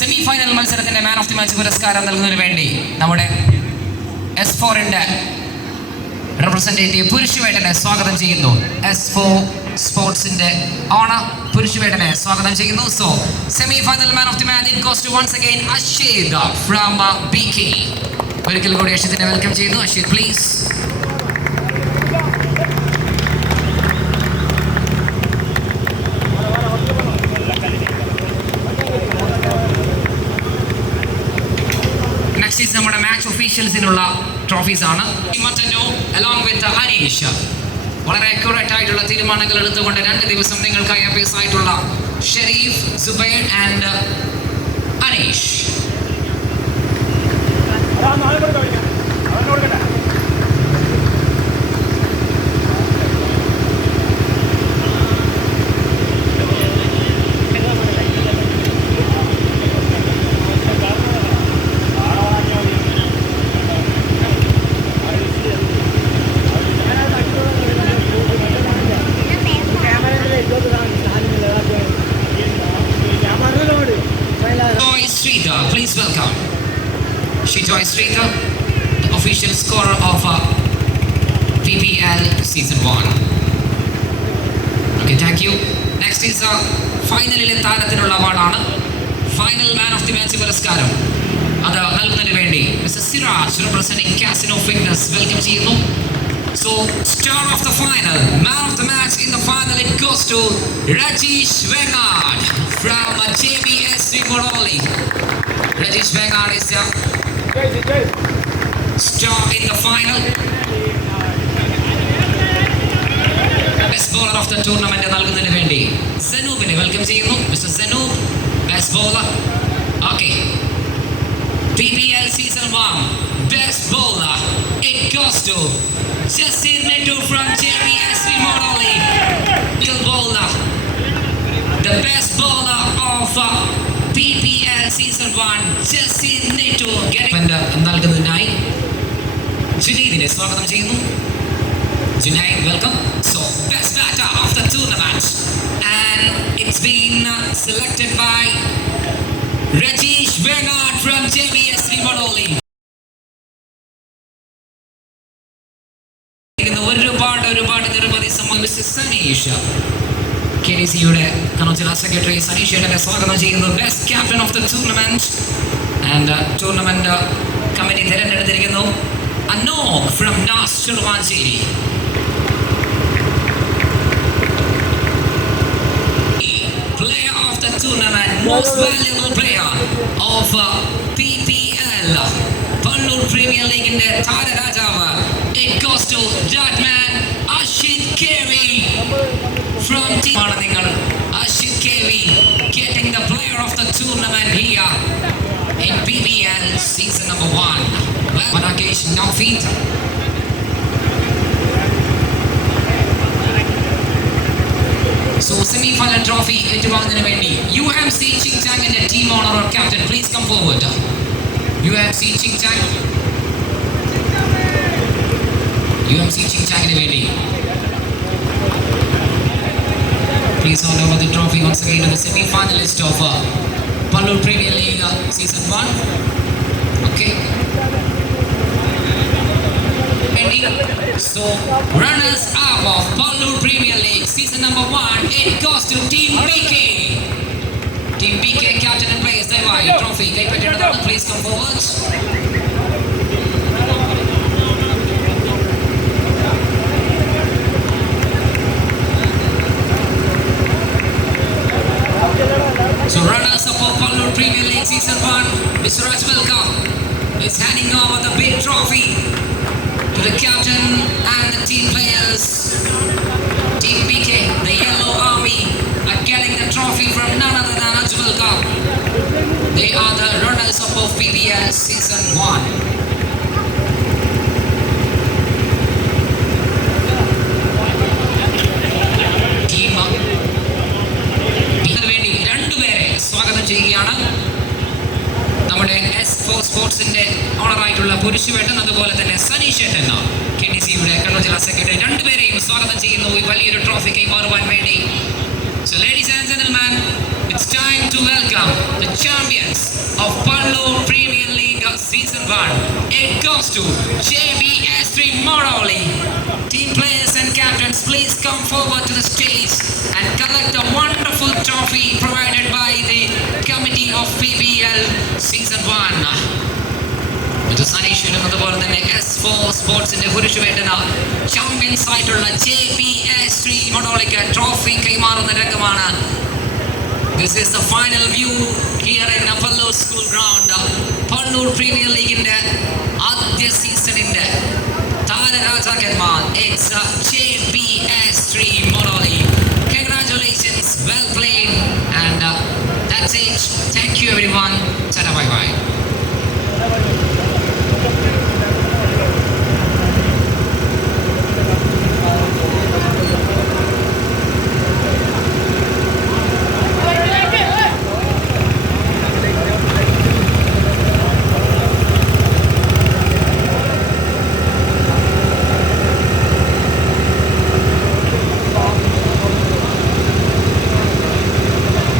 Semi final മത്സരത്തിന്റെ മാൻ of the match പുരസ്കാരം നൽകുന്നതിന് വേണ്ടി നമ്മുടെ S4ന്റെ റെപ്രസെന്റേറ്റീവ് പുരുഷവേട്ടനെ സ്വാഗതം ചെയ്യുന്നു. S4 സ്പോർട്സിന്റെ ഓണർ പുരുഷവേട്ടനെ സ്വാഗതം ചെയ്യുന്നു. So semi final man of the match it goes to once again Asheed from BK. ഒരിക്കൽ കൂടി അഷീദിനെ വെൽക്കം ചെയ്യുന്നു. അഷീദ് പ്ലീസ്. നമ്മുടെ മാച്ച് ഒഫീഷ്യൽസിനുള്ള ട്രോഫീസ് ആണ്. along with അനീഷ് വളരെ അക്യൂറേറ്റ് ആയിട്ടുള്ള തീരുമാനങ്ങൾ എടുത്തുകൊണ്ട് 2 ദിവസം നിങ്ങൾക്കായി അപേസ് ആയിട്ടുള്ള Shareef, Zubair and Aneesh. Please welcome Shijoy Sridhar, the official scorer of PPL Season 1. Okay, thank you. Next is ഫൈനലിലെ താരത്തിനുള്ള അവാർഡാണ്. Final man of the match പുരസ്കാരം അത് നൽകുന്നതിന് വേണ്ടി mister Siraj representing Casino Fitness welcome ചെയ്യുന്നു. So, star of the final, man of the match in the final, it goes to Rajesh Vengad from JBSV Modoli. Rajesh Vengad is the star in the final. Best bowler of the tournament നൽകുന്നതിന് വേണ്ടി Zanoobനെ welcome ചെയ്യുന്നു. Mr. Zanoob, best bowler. Okay. PPL Season 1, best bowler, it goes to Jasir Nettu from JBSV Modoli. Bowler, the best bowler of PPL Season 1, Jasir Nettu. നൽകുന്നതിനായി ജുനൈദിനെ സ്വാഗതം ചെയ്യുന്നു. Junaid, welcome. So, best batter of the tournament, and it's been selected by Rajesh Vengad from JBSV Modoli. ഒരുപാട് നിരവധി mister Saneesh KDCയുടെ Kannur ജില്ലാ secretary Sanish സ്വാഗതം ചെയ്യുന്നു. Best captain of the tournament and tournament committee തിരഞ്ഞെടുത്തിരിക്കുന്നു Anok from Naz Cheruvanchery. Player of the tournament, most valuable player of PPL Pallur Premier League in the Thara Rajava. It goes to that man Ashit Kevi from Ashit Kevi getting the player of the tournament here in PPL season number 1. Manakesh Naufid. So semi-final trophy ഏറ്റുവാങ്ങുന്നതിന് വേണ്ടി UMC Chingchangന്റെ team owner or captain, please come forward. UMC Chingchang. UMC Chingchangന് വേണ്ടി please hand over the trophy once again to the semi-finalist of Pallur Premier League Season 1. Okay. So, runners up of Pallur Premier League Season number 1, it goes to Team BK. Team BK captain and players, thereby trophy. Please come forward. So, runners up of Pallur Premier League Season 1, Mr. Rajmelka is handing over the big trophy to the captain and the team players. Team BK, the Yellow Army, are getting the trophy from none other than Ajmalka. They are the runners-up of PPL Season 1. Team വേണ്ടി 2 പേരെ സ്വാഗതം ചെയ്യുകയാണ്. നമ്മുടെ S4 സ്പോർട്സിന്റെ ഓണറായിട്ടുള്ള പുരുഷവേട്ടൻ, അതുപോലെ തന്നെ സനീഷ് ഏട്ടൻ KDCയുടെ കണ്ണൂർ ജില്ലാ secretary, 2 പേരെയും സ്വാഗതം ചെയ്യുന്നു ഈ വലിയൊരു ട്രോഫി കൈമാറുവാൻ വേണ്ടി. So ladies and gentlemen, it's time to welcome the champions Season 1. It goes to JBS3 Moroli. Team players and captains, please come forward to the stage and collect the wonderful trophy provided by the committee of PBL Season 1. ഇത് സനീശ്വരം അതുപോലെ തന്നെ S4 സ്പോർട്സിന്റെ പുരുഷവേട്ടന champions ആയിട്ടുള്ള JBS3 മൊഡോളിക്ക് trophy കൈമാറുന്ന രംഗമാണ്. This is the final view here in Pallur School Ground. Pallur Premier League-ന്റെ ആദ്യ സീസണിന്റെ താരരാജാക്കന്മാർ. It's JBS3 Moroli. Congratulations, well played, and that's it. Thank you everyone. Tata bye bye.